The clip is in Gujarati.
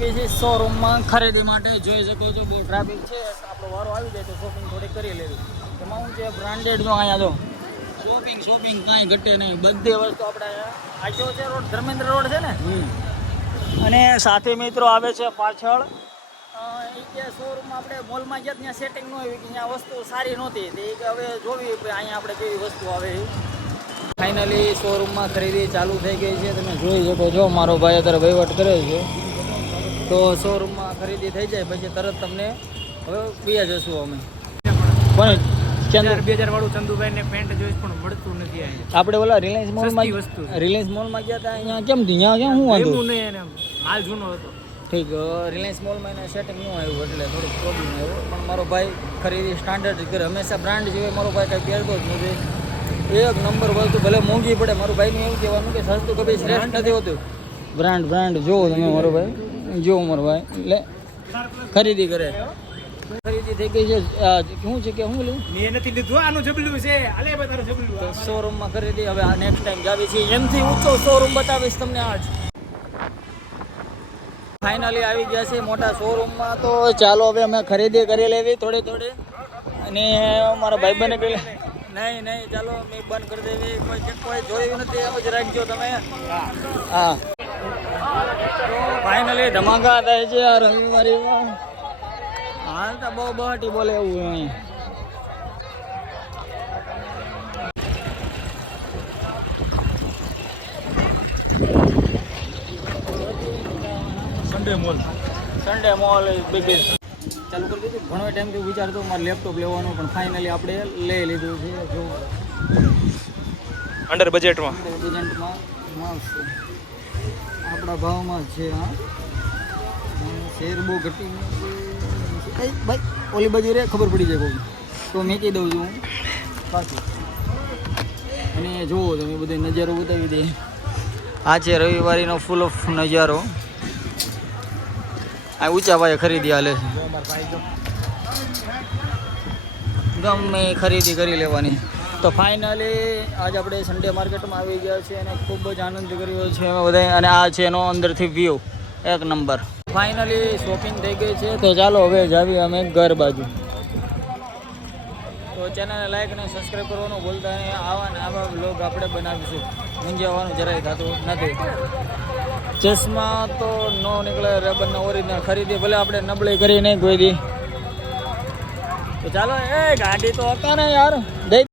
છે શોરૂમમાં ખરીદી માટે. જોઈ શકો છો બહુ ટ્રાફિક છે. આપણો વારો આવી જાય તો શોપિંગ થોડી કરી લેવી. એમાં હું છે બ્રાન્ડેડ જો અહીંયા જો. શોપિંગ શોપિંગ કાંઈ ઘટે નહીં. બધી વસ્તુ આપણે અહીંયા આજો છે રોડ? ધર્મેન્દ્ર રોડ છે ને? અને સાથે મિત્રો આવે છે પાછળ. અ, કે શોરૂમમાં આપણે મોલમાં ગયા ત્યાં સેટિંગ ન હોય કે અહીંયા વસ્તુ સારી નહોતી. તે કે હવે જોવી અહીંયા આપણે કેવી વસ્તુ આવે ફાઇનલી શોરૂમમાં ખરીદી ચાલુ થઈ ગઈ છે. તમે જોઈ શકો છો મારો ભાઈ અત્યારે વહીવટ કરે છે. તો શોરૂમમાં ખરીદી થઈ જાય પછી તરત તમને હવે પીયા જશું અમે. પણ ચંદ્ર બે હજાર વાળું ચંદુભાઈ ને પેન્ટ જોઈશ પણ મળતું નથી આપણે ઓલા રિલાયન્સ મોલમાં વસ્તુ રિલાયન્સ મોલમાં ગયા હતા અહીંયા કેમ અહીંયા ક્યાં શું વાંધો? માલ જૂનો હતો. ઠીક રિલાયન્સ મોલમાં એને સેટિંગ ન આવ્યું એટલે થોડુંક પ્રોબ્લેમ આવ્યો. પણ મારો ભાઈ ખરીદી સ્ટાન્ડર્ડ કરે. હંમેશા બ્રાન્ડ જેવી મારો ભાઈ કાંઈ પહેરતો જ નથી. એક નંબર વસ્તુ ભલે મોંઘી પડે મારું ભાઈનું એવું કહેવાનું કે સસ્તું કભી શ્રેષ્ઠ નથી હોતું. બ્રાન્ડ બ્રાન્ડ જોવો તમે મારો ભાઈ. જોવો ઉમરભાઈ ભાઈ એટલે ખરીદી કરે. ખરીદી થઈ ગઈ છે. શું છે કે શું લઉં મેં નથી લીધું. આનું જબલું છે. આલે બધા જબલું. શોરૂમમાં ખરીદી. હવે આ નેક્સ્ટ ટાઈમ જાવી છે. એમથી ઊંચો શોરૂમ બતાવીશ તમને આજ. ફાઇનલી આવી ગયા છે મોટા શોરૂમમાં તો ચાલો હવે અમે ખરીદી કરી લેવી થોડી થોડી. અને મારા ભાઈ બને કહે નહીં નહીં ચાલો મેં બંધ કરી દેવી. કોઈ કોઈ જોયું નથી. એમ જ રાખજો તમે. હા. ફાઇનલી ધમાકા થાય છે આ રવિવારીમાં હાલ તો બહુ બહાટી બોલે એવું અહીં. Sunday mall Sunday mall biggest ચાલુ કરી દીધું? ઘણો ટાઈમથી વિચારતો મારે લેપટોપ લેવાનું પણ ફાઇનલી આપણે લઈ લીધું છે. જો. અંડર બજેટમાં બજેટમાં મસ્ત. આપણા ભાવમાં છે, હા. શેર બહુ ઘટી ભાઈ, ઓલી બાજુ રે, ખબર પડી જાય કોઈ તો મેં કહી દઉં છું. હું અને જુઓ તમે બધો નજારો બતાવી દે. આ છે રવિવારીનો ફૂલ ઓફ નજારો. આ ઊંચા ભાઈ ખરીદી હાલે છે. ગમે ખરીદી કરી લેવાની. તો ફાઇનલી આજ આપણે સન્ડે માર્કેટમાં આવી ગયા છીએ અને ખૂબ જ આનંદ કર્યો છે અમે બધા અને આ છે એનો અંદરથી વ્યૂ એક નંબર ફાઇનલી શોપિંગ થઈ ગઈ છે. તો ચાલો હવે જાવી અમે ઘર બાજુ. તો ચેનલને લાઈક અને સબસ્ક્રાઈબ કરવાનું ભૂલતા નહીં. આવા ને આવા બ્લોગ આપણે બનાવીશું. મૂંઝાવાનું જરાય થતું નથી. ચશ્મા તો ન નીકળે. રબરના ઓરિજિનલ ખરીદી. ભલે આપણે નબળી કરી નહીં કોઈ દી. તો ચાલો, એ ગાડી તો અકાને યાર. દઈ